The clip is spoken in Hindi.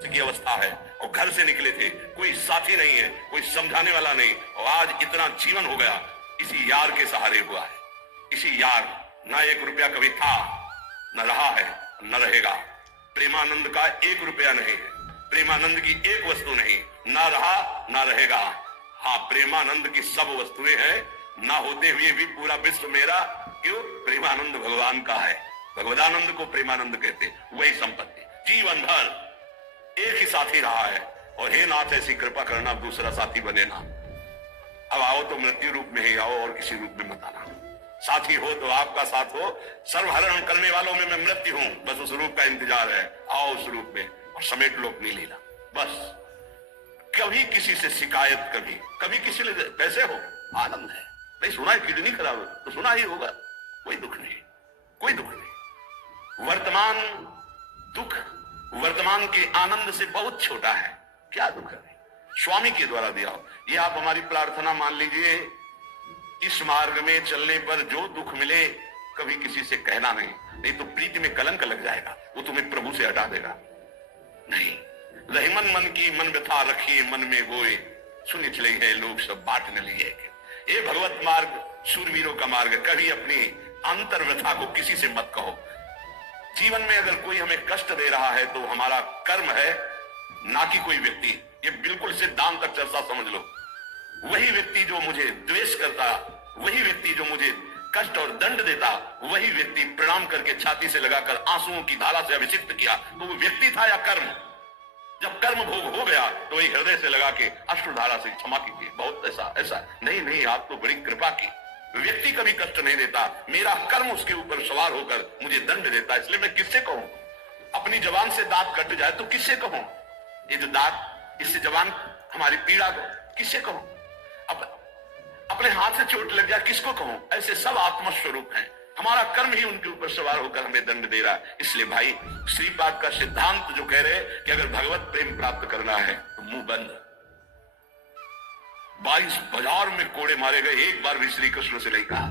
की अवस्था है और घर से निकले थे, कोई साथी नहीं है, कोई समझाने वाला नहीं, और आज इतना जीवन हो गया इसी यार के सहारे हुआ है। इसी यार, ना 1 रुपया कभी था, न रहा है, न रहेगा। प्रेमानंद का 1 रुपया नहीं है, प्रेमानंद की एक वस्तु नहीं, ना रहा ना रहेगा। हाँ, प्रेमानंद की सब वस्तुएं हैं, ना होते हुए भी पूरा विश्व मेरा। क्यों? प्रेमानंद भगवान का है। भगवदानंद को प्रेमानंद कहते, वही संपत्ति। जीवन भर एक ही साथी रहा है, और हे नाथ ऐसी कृपा करना दूसरा साथी बने ना। अब आओ तो मृत्यु रूप में ही आओ, और किसी रूप में मत आना। साथी हो तो आपका साथ हो। सर्वहरण करने वालों में मैं मृत्यु हूं, बस उस रूप का इंतजार है। आओ उस रूप में और समेट लो अपनी लीला। बस कभी किसी से शिकायत, कभी किसी ने कैसे हो, आनंद है। नहीं सुना है किडनी खराब है तो सुना ही होगा, कोई दुख नहीं, कोई दुख नहीं। वर्तमान दुख वर्तमान के आनंद से बहुत छोटा है। क्या दुख है? स्वामी के द्वारा दिया हो। ये आप हमारी प्रार्थना मान लीजिए, इस मार्ग में चलने पर जो दुख मिले कभी किसी से कहना नहीं, नहीं तो प्रीति में कलंक लग जाएगा, वो तुम्हें प्रभु से हटा देगा। नहीं, रहीमन मन की मन व्यथा रखिए मन में गोए, सुनि चले गए लोग सब बाट न लिए। ये भगवत मार्ग शूरवीरों का मार्ग। कभी अपनी अंतर व्यथा को किसी से मत कहो। जीवन में अगर कोई हमें कष्ट दे रहा है तो हमारा कर्म है, ना कि कोई व्यक्ति। ये बिल्कुल सिद्धांत तक चर्चा समझ लो। वही व्यक्ति जो मुझे द्वेष करता, वही व्यक्ति जो मुझे कष्ट और दंड देता, वही व्यक्ति प्रणाम करके छाती से लगाकर आंसुओं की धारा से अभिषिक्त किया, तो वो व्यक्ति था या कर्म? जब कर्म भोग हो गया तो वही हृदय से लगा के अश्रुधारा से क्षमा कीजिए। बहुत ऐसा नहीं, आप तो बड़ी कृपा की। व्यक्ति कभी कष्ट नहीं देता, मेरा कर्म उसके ऊपर सवार होकर मुझे दंड देता, इसलिए मैं किससे कहूं? अपनी जबान से दांत कट जाए तो किससे कहूं? ये जो दांत, इससे जबान हमारी पीड़ा को किससे कहूं? अपने हाथ से चोट लग जाए किसको कहूं? ऐसे सब आत्मस्वरूप हैं, हमारा कर्म ही उनके ऊपर सवार होकर हमें दंड दे रहा है। इसलिए भाई, श्रीपाद का सिद्धांत जो कह रहे कि अगर भगवत प्रेम प्राप्त करना है तो मुंह बंद। 22 बाजार में कोड़े मारे गए, एक बार भी श्री कृष्ण से नहीं कहा।